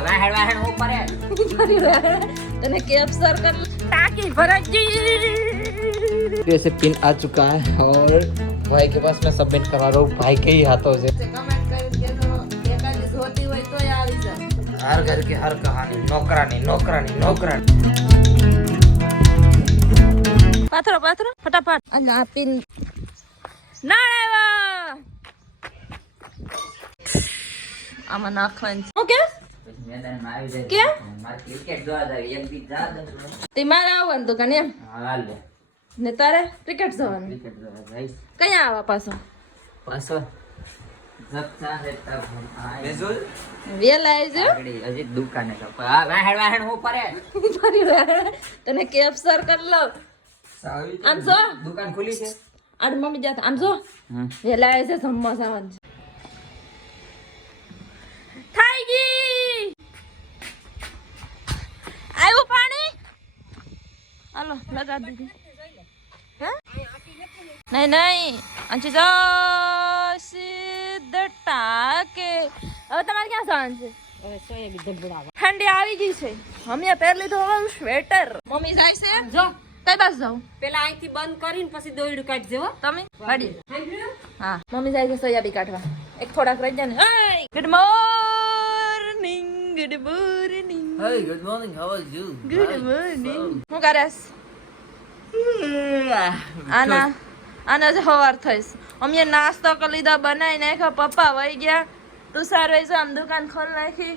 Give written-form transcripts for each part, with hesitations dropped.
वाहन ऊपर है तने कैप्चर कर टाकी भरत जी। ऐसे पिन आ चुका है और भाई के पास मैं सबमिट करा रहा हूँ भाई के ही हाथों से। कमेंट कर के तो एकादी होती હોય તો આવી જાય। हर घर की हर कहानी नौकरानी नौकरानी नौकरानी। પાથરો પાથરો ફટાફટ અને આ પિન નાળેવા આમાં નાખવાનું છે ઓકે मैदान में આવી જાય क्या માર ક્રિકેટ જોવા જાય એક દી જા દઉં તે મારે આવવાનું તો કને એમ હાલ લે ને તારે ક્રિકેટ જવાનું ક્રિકેટ જોવા જાય કયા આવા પાછો પાછો જબ ચાહે તબ हम आए બેસો વેલા આવજો આગળી હજી દુકાને તો આ વાહણ ઉપર હે તને કેપ્ચર કરી લઉં આમ જો દુકાન ખુલી છે આડ મમ્મી જાત આમ જો વેલા આવશે જમવા જવાનું છે થઈ ગઈ આવ્યું પાણી હાલો લગા દીધી હે નહીં નહીં અંચી જો સીધ ટાકે હવે તમારે ક્યાં જવાનું છે ઠંડી આવી ગઈ છે મમ્મીએ પહેરી લીધું હવે સ્વેટર મમ્મી જાય છે જો કઈ બાજુ જાઉં પેલા અહીંથી બંધ કરીને પછી દોયડું કાઢજે હો તમે વાડી હા મમ્મી જાય છે સોયાબી કાઢવા એક થોડાક રહી જાય ને good morning good morning Hey, good morning. How are you? Good morning હું કરેસ આના આના જ હવાર થઈશ અમે નાસ્તો કરી લીધો બનાવી નાખ્યો પપ્પા વહી ગયા તુષાર વહી જો આમ દુકાન ખોલ નાખી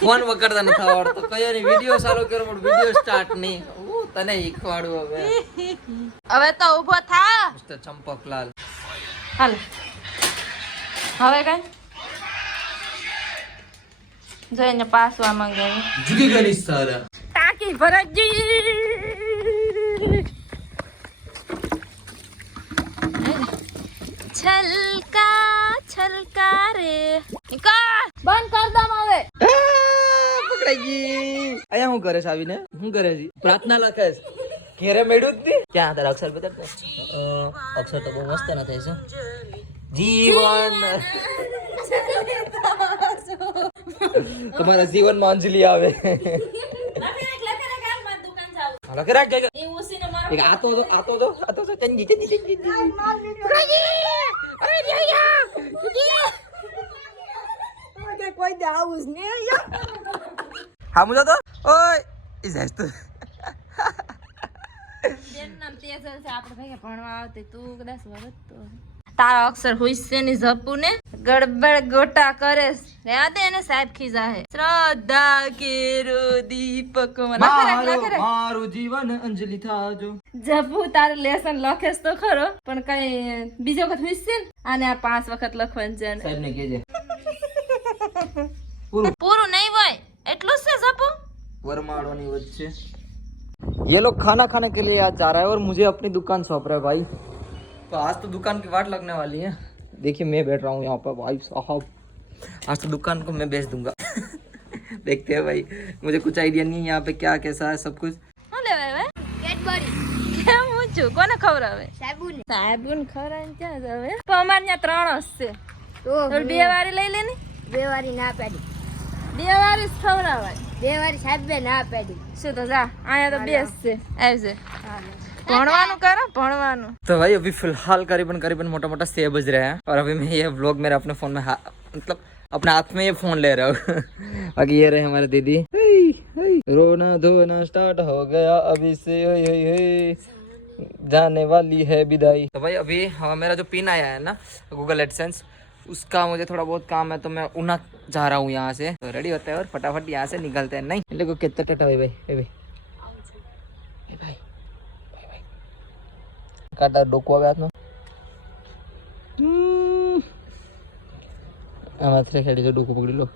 ફોન વગરતા નથી આવડતો કયો ની વિડિયો ચાલુ કરો પણ વિડિયો સ્ટાર્ટ નહીં તને શીખવાડું હવે તો ઊભો થા મિસ્ટર ચંપકલાલ હાલ હવે કઈ જોઈને પાસવા મંગાવી જુદી ગણી સારા ટાંકી ભરતજી છલકા છલકા રે નિકાલ બંધ કર દમ હવે પકડાઈ ગઈ અહીંયા હું કરે છે આવીને હું કરે છે પ્રાર્થના લખે છે ઘેરે મેળ્યું જ નહીં ક્યાં તારા અક્ષર બતાડતો અક્ષર તો બહુ મસ્ત ના થાય છે જીવન તમારા જીવનમાં અંજલિ આવે લખે રાખ એક આતો ચંજી કોઈ દે આવું જ નહીં હા મુજો તો ઓય ઈ જાય તો બેન નામ તેજલ છે આપણે ભાઈ ભણવા આવતી તું કદાચ વરત તો તારા અક્ષર હુઈસે ની જપુ ને ગડબડ ગોટા કરે રહ્યા દે ને સાહેબ ખીજા હે શ્રદ્ધા કેરો દીપક મારું જીવન અંજલિ થાજો જપુ તારે લેસન લખેસ તો ખરો પણ કઈ બીજો વખત હુઈસે ને આને આ 5 વખત લખવાનું છે સાહેબ ને કહેજે પૂરું નહીં હોય એટલું જ છે જપુ वरमाड़ों वच्चे ये लोग खाना खाने के लिए आज जा रहा है और मुझे अपनी दुकान सौंप रहा है भाई तो आज तो दुकान की वाट लगने वाली है देखिए मैं बैठ रहा हूँ यहाँ पर भाई साहब आज तो दुकान को मैं बेच दूंगा देखते हैं भाई मुझे कुछ आइडिया नहीं है यहाँ पे क्या कैसा है सब कुछ હું લેવાય ભાઈ કેડબરી કેમ હું છું કોને ખવરાવે સાબુન સાબુન ખવરાવે ક્યાં જાવે તો અમાર ત્યાં 3 હશે તો બે વારી લઈ લેની બે વારી ના પાડી બે વારી ખવરાવાય બે વારી સાહેબે ના પાડી શું તો જા આયા તો બેસ છે આવશે ભણવાનું કરો ભણવાનું तो भाई अभी फिलहाल करीबन मोटा मोटा 6 बज रहे हैं और अभी मैं ये व्लॉग मेरे अपने फोन में मतलब अपने हाथ में ये फोन ले रहा हूँ बाकी ये रहे हमारे दीदी रोना धोना स्टार्ट हो गया अभी से जाने वाली है विदाई तो भाई अभी मेरा जो पिन आया है ना गूगल एडसेंस उसका मुझे थोड़ा बहुत काम है तो मैं उना जा रहा हूँ यहाँ से तो रेडी होते हैं और फटाफट यहाँ से निकलते हैं नहीं इन लोगों को कितना टटा भाई भाई भाई काटा डोको આવે હાથમાં આમાં થરે ખેડી જો ડોકો પકડી લો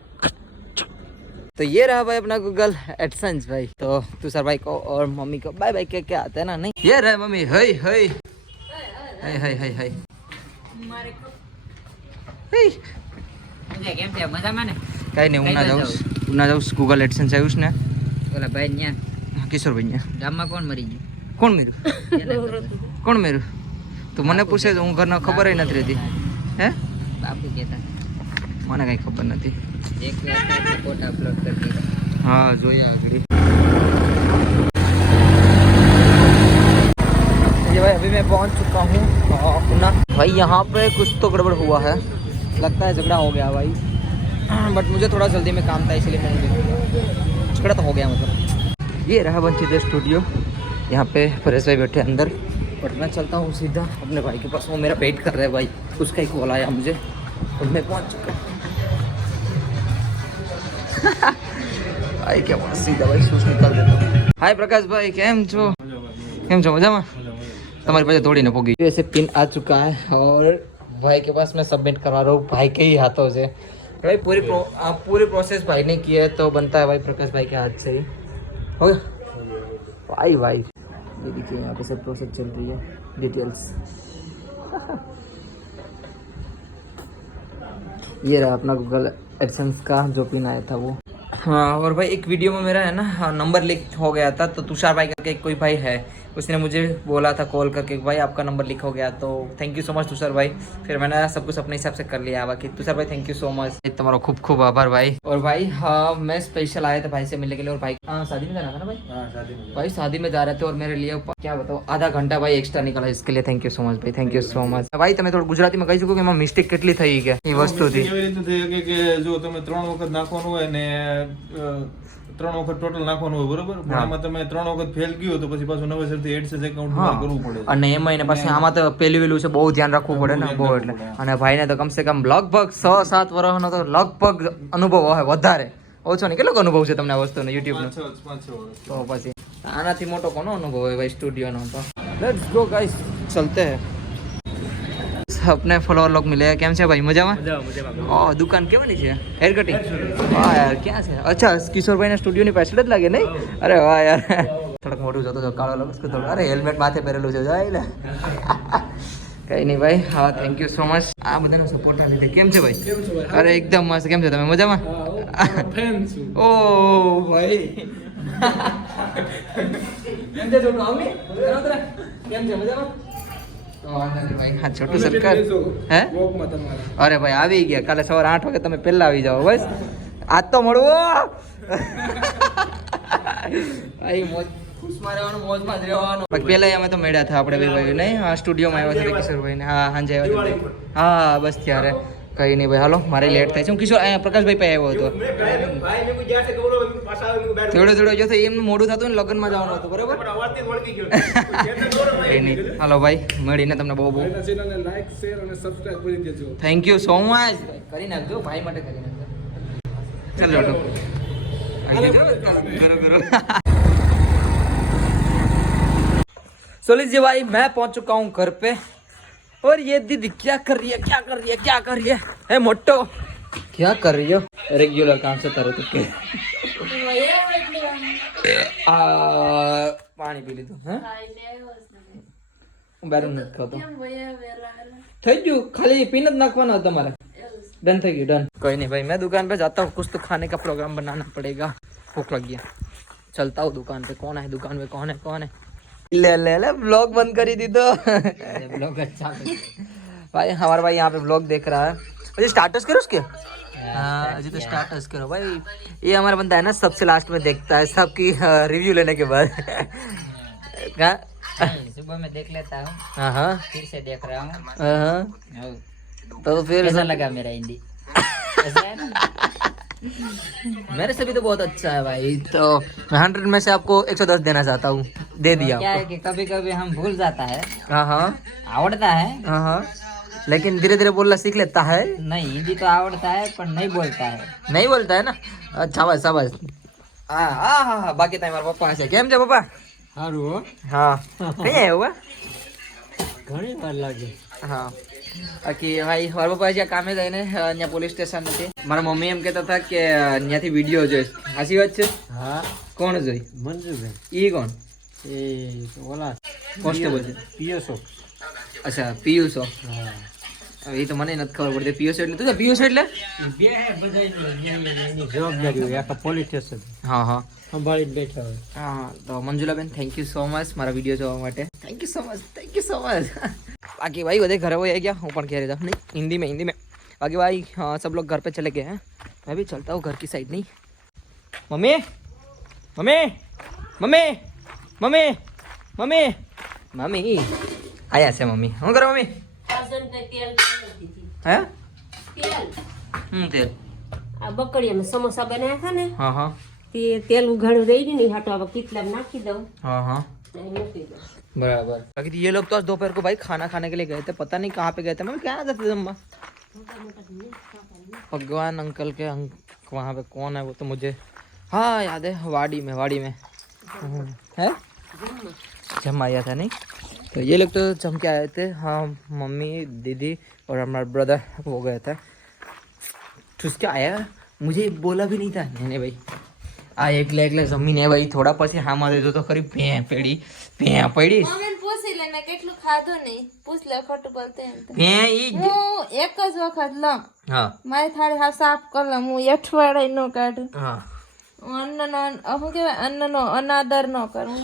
तो ये रहा भाई अपना गूगल एडसेंस भाई तो तुषार भाई को और मम्मी को बाय बाय क्या क्या आता है ना नहीं ये रहा मम्मी हाय हाय हाय हाय हाय हाय કેમ છે મજામાં ને કઈ નહીં હું ના જાઉં ગૂગલ એડસેન્સ આવ્યું છે ને ઓલા ભાઈ ન્યા કિશોર ભાઈ ન્યા ગામમાં કોણ મરી ગયું કોણ મેરું કોણ મેરું તું મને પૂછે તો હું ઘરના ખબર નથી રહેતી હે બાપુ કહેતા મને કઈ ખબર નથી. एक फोटो अपलोड कर दिया. हाँ જોઈએ આગળ. ये भाई अभी मैं पहुंच चुका हूँ पुणे. भाई यहाँ पे कुछ तो गड़बड़ हुआ है, लगता है झगड़ा हो गया भाई. बट मुझे थोड़ा जल्दी में काम था इसलिए मैंने झगड़ा तो हो गया मतलब. ये रहा वंचित स्टूडियो. यहाँ पे परेश भाई बैठे अंदर. बट मैं चलता हूँ सीधा अपने भाई के पास. वो मेरा वेट कर रहा है भाई, उसका ही कॉल आया मुझे और मैं पहुँच चुका हूँ. भाई क्या बात, सीधा भाई शूज निकाल देता हूँ. हाय प्रकाश भाई, કેમ છો? મજામાં? તમારી પાસે દોડીને પોગી ऐसे पिन आ चुका है और भाई के पास मैं सबमिट करवा रहा हूँ भाई के ही हाथों से. भाई पूरी प्रोसेस भाई ने की है तो बनता है भाई प्रकाश भाई के हाथ से ही. हो भाई भाई ये देखिए यहाँ पे सब प्रोसेस चल रही है, डिटेल्स. ये रहा अपना गूगल एडसेंस का जो पिन आया था वो. हाँ और भाई एक वीडियो में मेरा है ना नंबर लीक हो गया था, तो तुषार भाई करके कोई भाई है, उसने मुझे बोला था कॉल करके भाई आपका नंबर लीक हो गया. तो thank you so much Tushar भाई. फिर मैंने सब कुछ अपने हिसाब से कर लिया. बाकी तुषार भाई थैंक यू सो मच, तुम्हारा खूब खूब आभार भाई. और भाई हाँ मैं स्पेशल आया था भाई से मिलने के लिए. और भाई हाँ शादी में जाना था ना भाई. भाई शादी में जा रहे थे और मेरे लिए क्या बताओ आधा घंटा भाई एक्स्ट्रा निकला. इसके लिए थैंक यू सो मच भाई, थैंक यू सो मच. भाई તમે થોડું ગુજરાતીમાં કહી શકો કે એમાં મિસ્ટેક કેટલી થઈ કે એ વસ્તુ થી? એવી રીતે થઈ શકે કે જો તમે 3 વખત નાખવાનું હોય ને 3 વખત ટોટલ નાખવાનું હોય બરોબર, પણ એમાં તમે 3 વખત ફેલ ગયો તો પછી પાછું નવેસરથી એડસેન્સ એકાઉન્ટ કરવું પડે. અને એમાં એને પાછું આમાં તો પેલું વેલું છે, બહુ ધ્યાન રાખવું પડે ને બહુ. એટલે અને ભાઈને તો કમસે કમ લગભગ 6-7 વર્ષનો તો લગભગ અનુભવ હોય, વધારે ઓછો નહીં. કેટલો અનુભવ છે તમને આ વસ્તુનો યુટ્યુબનો? 5-6 વર્ષ. તો પછી આનાથી મોટો કોનો અનુભવ હોય ભાઈ સ્ટુડિયોનો? તો લેટ્સ ગો ગાइस, चलते हैं. अपने फॉलोअर लोग मिले. કેમ છે ભાઈ? મજામાં? ઓ દુકાન કેવાની છે? Hair cutting? વાહ યાર ક્યાં છે? અચ્છા કિશોરભાઈ ના સ્ટુડિયો ની પાછળ જ લાગે નહીં? અરે વાહ યાર, થોડોક મોટું જોતો તો કાળો લગસ કે થોડો. અરે હેલ્મેટ માથે પહેરેલું છે જાય ને. કઈ નહીં ભાઈ. હા થેન્ક યુ સો મચ આ બધાનો સપોર્ટ આ લીધે. કેમ છે ભાઈ? અરે એકદમ મસ્ત. કેમ છે તમે? મજામાં? ઓ ભાઈ કેમ છે છોટું? આવની કેમ છે? મજામાં? હા છોટું સરકાર હે? અરે ભાઈ આવી ગયા. કાલે સવારે 8 વાગે તમે પહેલા આવી જાઓ બસ. આજ તો મળવો ભાઈ. મોજ ખુશમાં રહેવાનું, મોજમાં જ રહેવાનું. પહેલા અમે તો મળ્યા હતા આપણે ભાઈ નહીં? હા સ્ટુડિયોમાં આવ્યા હતા કિશોરભાઈ ને. હા સાંજે આવ્યા હતા. હા બસ ત્યારે કઈ નહીં ભાઈ. હાલો મારે લેટ થાય છે. હું કિશોર અહીંયા પ્રકાશભાઈ પાસે આવ્યો હતો. થોડો જો એમનું મોડું થતું ને લગ્નમાં જવાનું હતું બરોબર. કઈ નહીં. હાલો ભાઈ મળીને તમને બહુ બહુ થેન્ક યુ સો મચ. કરી નાખજો ભાઈ માટે, કરી નાખજો. ચાલો કરો. सो लीजिए भाई मैं पहुंच चुका हूँ घर पे. और ये दीदी क्या कर रही है? है मोटो क्या कर रही हो? रेगुलर काम से तरह तुके पानी पी લીધું. હે હું બેરું નથી ખાતો. થઈ ગયું, ખાલી પીન જ નાખવાનો તમારે. डन થઈ ગયું, डन. कोई नहीं भाई मैं दुकान पे जाता हूँ, कुछ तो खाने का प्रोग्राम बनाना पड़ेगा. भूख लग गया. चलता हूँ दुकान पे. कौन है दुकान पे? कौन है? ले ब्लॉग बंद कर ही दी तो. ब्लॉग अच्छा भाई. हमारा भाई यहाँ पे ब्लॉग देख रहा है. अजी स्टार्टस करो उसके. हाँ अजी तो स्टार्टस करो भाई. ये हमारा बंदा है ना सबसे लास्ट में देखता है सबकी रिव्यू लेने के बाद. सुबह में देख लेता हूँ, हाँ फिर से देख रहा हूँ. तो फिर कैसा लगा मेरा हिंदी? ऐसा है ना? मेरे से भी तो बहुत अच्छा है भाई. तो मैं 100 में से आपको 110 देना चाहता हूँ. दे दिया क्या है आपको. कि कभी कभी हम भूल जाता है. हाँ आवड़ता है लेकिन धीरे धीरे बोलना सीख लेता है. नहीं, हिंदी तो आवड़ता है पर नहीं बोलता है. नहीं बोलता है ना. शाबाश शाबाश. हाँ बाकी तो हमारा पप्पा છે. કેમ છે પપ્પા? સારું. હા કઈ આવ્યો? ઘણી વાર લાગે. હા બાકી ભાઈ મારા પપ્પા જ્યાં કામે જાય ને અહીંયા પોલીસ સ્ટેશન નથી. મારા મમ્મી એમ કહેતા હતા કે ત્યાંથી વિડીયો જોઈશ. સાચી વાત છે? હા. કોણ જોઈ? મંજુભાઈ. એ કોણ? એ ઓલા કોન્સ્ટેબલ છે. પીએસઓ. અચ્છા પીયુષો. હા. એ તો મને નથી ખબર પડતી. પીયુષ એટલે તું પીયુષ એટલે? બે બધાની જવાબદારી હોય આખા પોલીસ સ્ટેશન. હા સંભાળીને બેઠા હોય. हाँ तो Manjulaben thank you so much मारा वीडियो જોવા માટે. थैंक यू सो मच बाकी भाई बधे घरे वो क्या હું પણ ઘરે જાઉં નહીં. हिंदी में बाकी भाई हाँ सब लोग घर पे चले गए हैं, मैं भी चलता हूँ घर की साइड। नहीं mummy mummy mummy mummy mummy mummy आया से मम्मी શું કરો મમ્મી હે તેલ આ બકડીયામાં સમોસા બનાવ્યા હતા ને हाँ हाँ તે તેલ ઉઘાડું રહી ગયું ને હાટો હવે કેટલા નાખી દઉં हाँ हाँ અને મૂકી દઉં बराबर। बाकी ये लोग तो आज दोपहर को भाई खाना खाने के लिए गए थे, पता नहीं कहाँ पे गए थे। मम्मी क्या जाते थे अम्मा? भगवान अंकल के वहाँ पे कौन है वो तो मुझे हाँ याद है, वाड़ी में है जम आया था नहीं। तो ये लोग तो जम के आए थे। हाँ मम्मी दीदी और हमारा ब्रदर वो गए थे। ठुस के आया, मुझे बोला भी नहीं था। नहीं भाई આ એકલે જમીને ભાઈ થોડા પછી હામાં દેતો તો ખરી ભે પડી મમ્મીને પૂછી લે મેં કેટલું ખાધું નહીં, પૂછ લે ખોટું બોલતે એમ તો. ભે ઈ હું એક જ વખત લઉં, હા મારી થાળી હાવ સાફ કરી લઉં, હું અઠવાડિયે નો કાઢું, હા અન્નનો શું કહેવાય અન્નનો અનાદર ન કરું.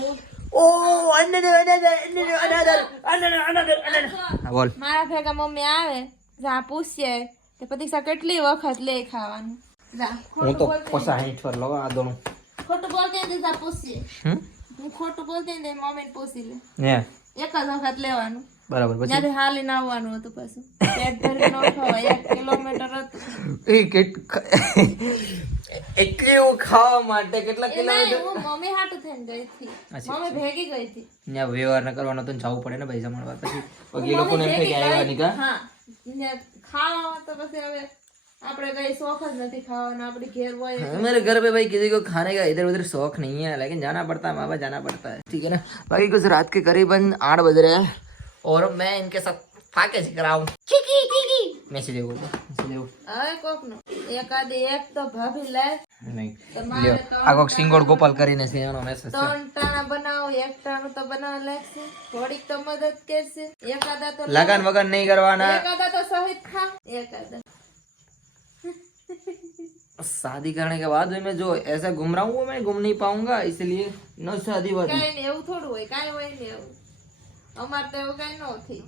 ઓ અનાદર બોલ મારા ભેગા મમ્મી આવે જા પૂછીએ કે પતિક્ષા કેટલી વખત લે ખાવાનું. જા હું તો 60 પર લવા આ દોનું ખોટું બોલતે ને જા પૂછીએ. હું ખોટું બોલતે ને મમ્મીને પૂછી લે. હે એક જ વખત લેવાનું, બરાબર પછી ત્યાંથી હાલીને આવવાનું હતું, પાછું પેટ ભરી ન ખવાય, 1 કિલોમીટર હતું. એ એટલું ખાવા માટે કેટલા એ નહીં, કિલોમીટર હું મમ્મી હાટુ થઈને ગઈ હતી, મમ્મી ભેગી ગઈ હતી. ત્યાં વ્યવહાર ન કરવાનો તો જવું પડે ને ભાઈ જમણવાર પછી એ લોકોને એમ થાય કે આવ્યા નહીં કા. હા ને ખાવા તો પછી હવે આપણે કઈ શોખ જ નથી ખાવાનો, આપણે ઘેર હોય. मेरे घर पे भाई किसी को खाने का इधर उधर शौक नहीं है, लेकिन जाना पड़ता है, वहाँ पर जाना पड़ता है, ठीक है ना। बाकी कुछ रात के करीबन 8 बज रहे हैं और मैं इनके साथ फाके से कराऊं मैसेज देखो હવે કોકનો એક તો ભાભી લે नहीं તમારે તો आगो सिंगोड़ गोपाल કરીને છે એનો મેસેજ છે 3 ટાણા બનાવો, 1 ટાણું તો બનાવવા લાગશે, થોડીક તો મદદ કરશે, એકાદા તો लगन वगन नहीं करवाना, એકાદા તો સહિત ખા, એકાદા शादी करने के बाद मैं जो ऐसा घूम रहा हूँ वो मैं घूम नहीं पाऊंगा, इसलिए न शादी वादी કઈ ને એવું થોડું હોય, કાંઈ હોય ને એવું. અમારે તો એવું કઈ ન થઈ.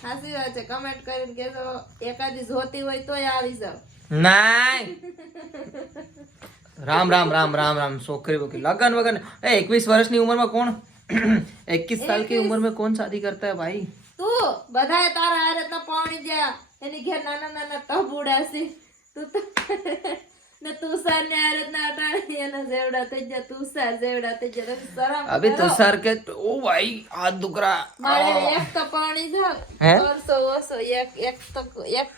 સાચી વાત છે, કમેન્ટ કરીને કેજો એકાદી જોતી હોય તોય આવી જાવ. नहीं राम राम राम राम राम छोकरी वोकरी लगन वगन 21 वर्ष की उम्र में कौन 21 साल की उम्र में कौन शादी करता है भाई. તું બધાએ તારા હારે તો પાણી જ્યાં એની ઘેર નાના નાના તબુડા છે, તું તો ને તુષાર ને હારે ના અટાણે એના જેવડા થઈ ગયા, તુષાર જેવડા થઈ ગયા, તમે શરમ अभी કરો. तो सर के ओ भाई हाथ दुख रहा. મારે એક તો પાણી જાવ हैं? ઓરસો ઓરસો એક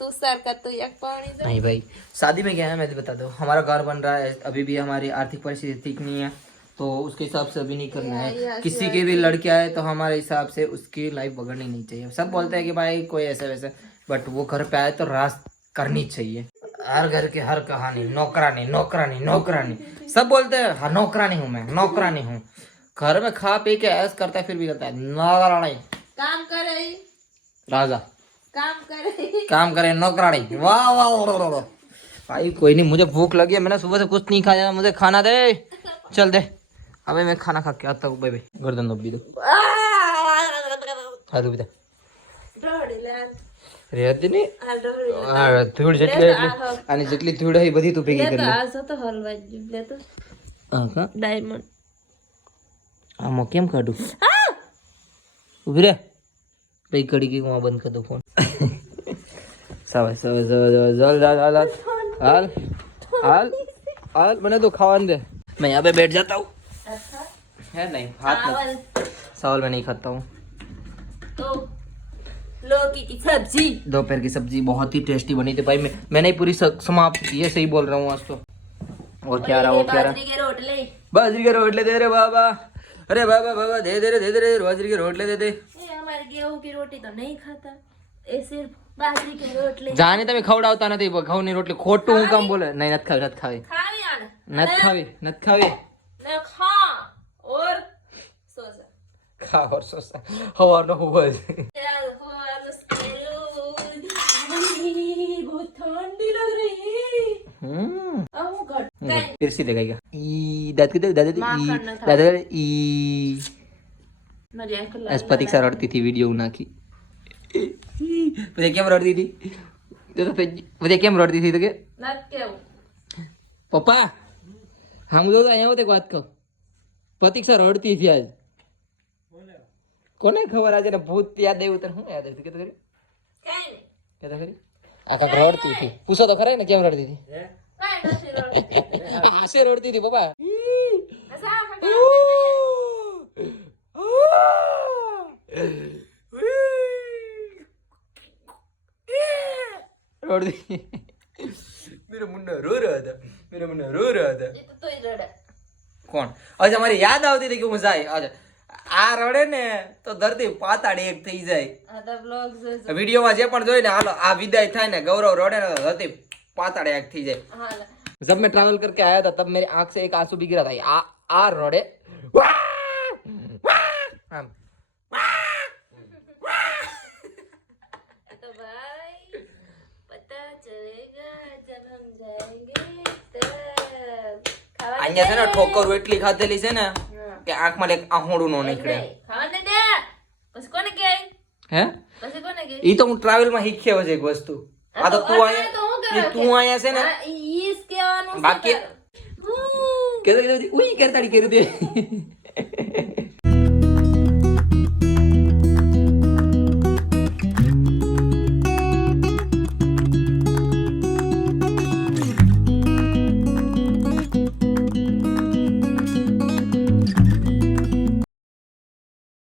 तुषार का तो एक पानी जाओ. नहीं भाई शादी में क्या है मैं तो बता दूं, हमारा घर बन रहा है, अभी भी हमारी आर्थिक परिस्थिति ठीक नहीं है, तो उसके हिसाब से अभी नहीं करना है. किसी के भी लड़के आए तो हमारे हिसाब से उसकी लाइफ बगड़नी नहीं चाहिए. सब बोलते हैं कि भाई कोई ऐसा वैसा, बट वो घर पे आए तो रास करनी चाहिए. हर घर की हर कहानी नौकरानी नौकरानी नौकरानी, सब बोलते हैं हाँ नौकरानी हूँ मैं, नौकरानी हूँ. घर में खा पी के ऐस करता है फिर भी करता है नौकरानी. काम करे राजा काम करे नौकरानी. वाह वाह वाह वाह. भाई कोई नहीं, मुझे भूख लगी है, मैंने सुबह से कुछ नहीं खाया, मुझे खाना दे. चल दे अबे मैं खाना खा के आता हूँ. भाई भाई गर्दन दबी दो हाथ दबी दे રહેતી નહીં. ધૂળ જેટલી અને જેટલી ધૂળ હોય બધી તું ભેગી કરી લે. હા કા ડાયમંડ આમાં કેમ કાઢું? ઉભી રે ભાઈ, ઘડી ગઈ હું બંધ કરી દઉં ફોન. સવાય સવાય જલ જલ હાલ હાલ હાલ हाल मैंने तो खावन दे, मैं यहाँ पे बैठ जाता हूँ. है नहीं हाथ में चावल में नहीं खाता हूँ. तो लौकी की सब्जी, दोपहर की सब्जी बहुत ही टेस्टी बनी थी भाई. मैंने ही पूरी समाप्त की है, सही बोल रहा हूँ आज तो. और क्या रहा, वो क्या रहा, बाजरी के रोटले, बाजरी के रोटले दे रे बाबा. अरे बाबा बाबा दे दे रे बाजरी के रोटले दे दे. ये हमारे गेहूं की रोटी तो नहीं खाता, ये सिर्फ बाजरी के रोटले. જાને તમે ખવડાવતા નથી ઘઉંની રોટલી, ખોટું હું કામ બોલે? નહીં નથી ખાવી, નથી ખાવી, खावी आना નથી ખાવી, નથી ખાવી. मैं खा और सो जा. ખા ઓર સોસા હવાનો હુવા છે. यार और उसके रोज बहुत ठंडी लग रही है. अब वो घट गई. फिर सीधे गएगा ई दाद के दादा ई दादा ई मेरी आंख एस प्रतीक्षा रड़ती थी वीडियो नाखी. પછી કેમ રડતી હતી પછી કેમ રડતી હતી તો કે નત કેવું પપ્પા હા હું તો અહીંયા આવો તો એક વાત કહું પ્રતીક્ષા રડતી હતી આજ કોને ખબર આજે ને ભૂત યાદ આવ્યું તને શું યાદ આવ્યું કે તો ખરી કઈ નહીં કે તો ખરી આ કાંક રડતી હતી પૂછો તો ખરા ને કેમ રડતી હતી કઈ નથી રડતી હાસે રડતી હતી પપ્પા અસા ફટા रड़ती मेरा मुन्ना रो रहा था मेरा मुन्ना रो रहा था એ તો તોય રડે कौन आज हमारी याद આવતી હતી કે મજા આવી આ રડે ને તો ધરતી પાતાળ એક થઈ જાય આ તો બ્લોગ જોઈ વિડીયોમાં જે પણ જોઈ ને હાલો આ વિદાય થાય ને ગૌરવ રડે ને તો ધરતી पाताड़ एक थी जाए હાલ जब मैं ट्रैवल करके आया था तब मेरी आंख से एक आंसू भी गिरा था आ रोड़े तो भाई पता चलेगा जब हम जाएंगे तब અહીંયા છે ને ઠોકર એટલી ખાધેલી છે ને કે આંખમાં એક આહોડું નો નીકળે ખાવાને દે પછી કોને કહે હે પછી કોને કહે ઈ તો હું ટ્રાવેલ માં શીખ્યો છે એક વસ્તુ આ તો તું આયા તું આયા છે ને ઈસ કેવાનું બાકી કેતો ઉઈ કરતાડી કરી દે